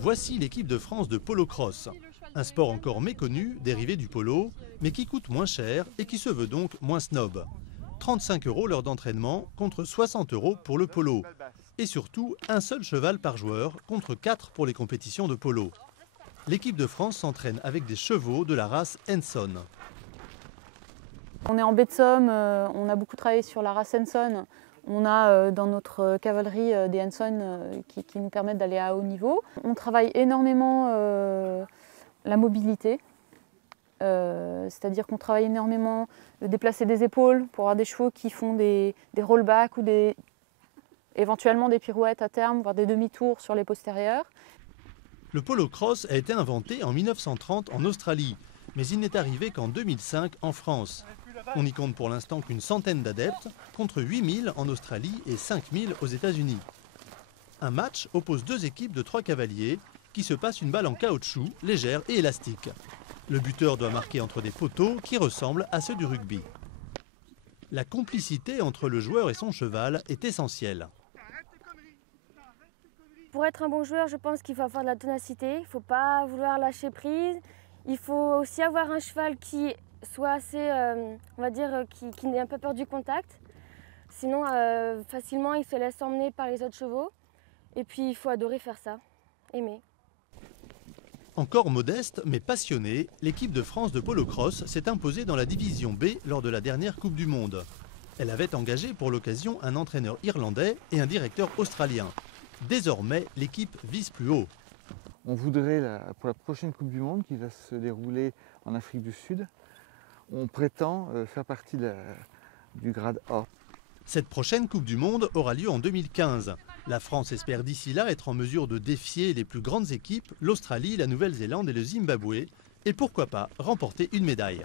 Voici l'équipe de France de polo cross. Un sport encore méconnu, dérivé du polo, mais qui coûte moins cher et qui se veut donc moins snob. 35 € l'heure d'entraînement contre 60 € pour le polo. Et surtout, un seul cheval par joueur contre 4 pour les compétitions de polo. L'équipe de France s'entraîne avec des chevaux de la race Henson. On est en baie de Somme, on a beaucoup travaillé sur la race Henson. On a dans notre cavalerie des Henson qui nous permettent d'aller à haut niveau. On travaille énormément la mobilité, c'est-à-dire qu'on travaille énormément le déplacer des épaules pour avoir des chevaux qui font des rollbacks ou éventuellement des pirouettes à terme, voire des demi-tours sur les postérieurs. Le polo cross a été inventé en 1930 en Australie, mais il n'est arrivé qu'en 2005 en France. On n'y compte pour l'instant qu'une centaine d'adeptes, contre 8000 en Australie et 5000 aux États-Unis. Un match oppose deux équipes de 3 cavaliers qui se passent une balle en caoutchouc, légère et élastique. Le buteur doit marquer entre des poteaux qui ressemblent à ceux du rugby. La complicité entre le joueur et son cheval est essentielle. Pour être un bon joueur, je pense qu'il faut avoir de la ténacité, il ne faut pas vouloir lâcher prise. Il faut aussi avoir un cheval qui soit assez, on va dire, qui n'ait un peu peur du contact. Sinon, facilement, il se laisse emmener par les autres chevaux. Et puis, il faut adorer faire ça, aimer. Encore modeste mais passionnée, l'équipe de France de polo cross s'est imposée dans la division B lors de la dernière Coupe du Monde. Elle avait engagé pour l'occasion un entraîneur irlandais et un directeur australien. Désormais, l'équipe vise plus haut. On voudrait, pour la prochaine Coupe du Monde qui va se dérouler en Afrique du Sud, on prétend faire partie du grade A. Cette prochaine Coupe du Monde aura lieu en 2015. La France espère d'ici là être en mesure de défier les plus grandes équipes, l'Australie, la Nouvelle-Zélande et le Zimbabwe, et pourquoi pas remporter une médaille.